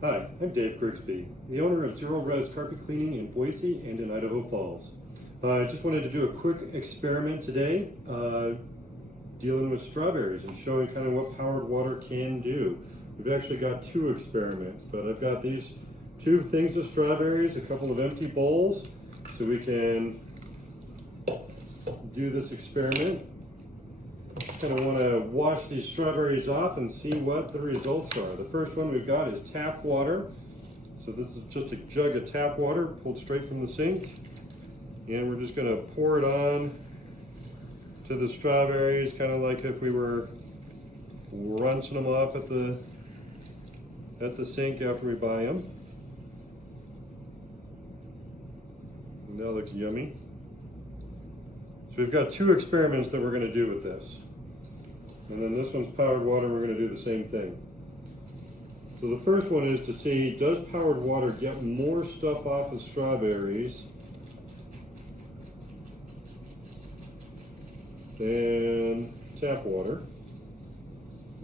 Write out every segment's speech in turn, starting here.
Hi, I'm Dave Grigsby, the owner of Zerorez carpet cleaning in Boise and in Idaho Falls. I just wanted to do a quick experiment today dealing with strawberries and showing kind of what powered water can do. We've actually got two experiments, but I've got these two things of strawberries, a couple of empty bowls, so we can do this experiment. Kind of want to wash these strawberries off and see what the results are. The first one we've got is tap water. So this is just a jug of tap water pulled straight from the sink. And we're just going to pour it on to the strawberries, kind of like if we were rinsing them off at the sink after we buy them. And that looks yummy. So we've got two experiments that we're going to do with this. And then this one's powered water, we're going to do the same thing. So the first one is to see, does powered water get more stuff off of strawberries than tap water?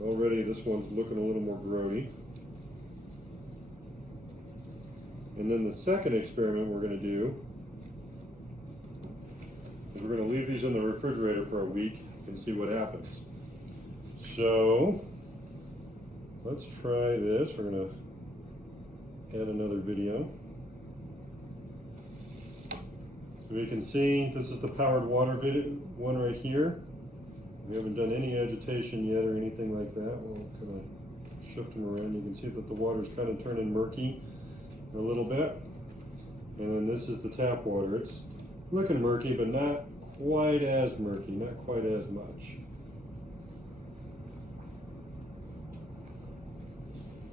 Already this one's looking a little more grody. And then the second experiment we're going to do is we're going to leave these in the refrigerator for a week and see what happens. So let's try this. We're going to add another video. So we can see this is the powered water one right here. We haven't done any agitation yet or anything like that. We'll kind of shift them around. You can see that the water's kind of turning murky a little bit. And then this is the tap water. It's looking murky, but not quite as murky, not quite as much.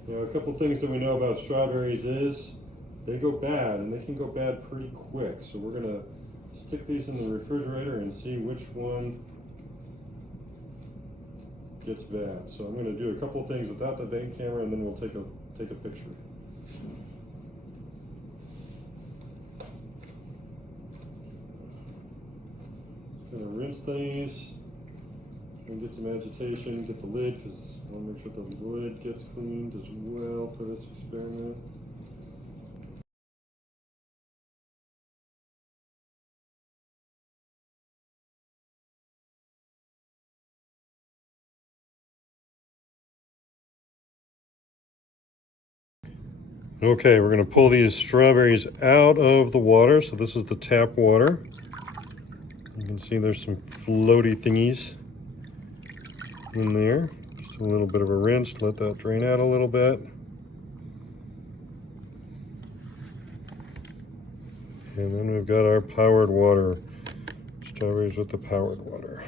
Now, a couple things that we know about strawberries is they go bad, and they can go bad pretty quick. So we're going to stick these in the refrigerator and see which one gets bad. So I'm going to do a couple things without the bank camera, and then we'll take a picture. Going to rinse these and get some agitation, get the lid, because I want to make sure the lid gets cleaned as well for this experiment. Okay, we're going to pull these strawberries out of the water. So this is the tap water. You can see there's some floaty thingies in there. Just a little bit of a rinse, let that drain out a little bit. And then we've got our powered water, strawberries with the powered water.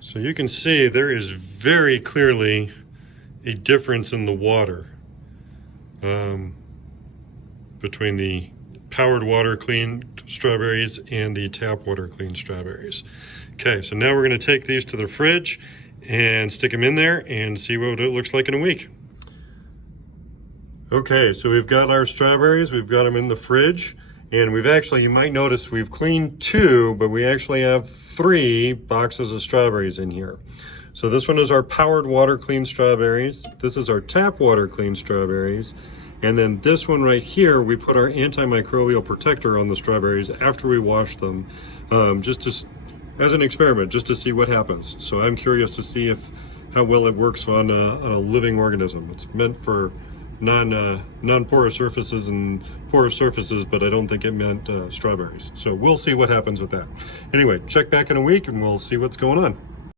So you can see there is very clearly a difference in the water between the powered water clean strawberries and the tap water clean strawberries. Okay, so now we're going to take these to the fridge and stick them in there and see what it looks like in a week. Okay, so we've got our strawberries, we've got them in the fridge, and we've actually, you might notice we've cleaned two, but we actually have 3 boxes of strawberries in here. So this one is our powered water clean strawberries. This is our tap water clean strawberries. And then this one right here, we put our antimicrobial protector on the strawberries after we wash them, as an experiment, just to see what happens. So I'm curious to see how well it works on a living organism. It's meant for non-porous surfaces and porous surfaces, but I don't think it meant strawberries. So we'll see what happens with that. Anyway, check back in a week and we'll see what's going on.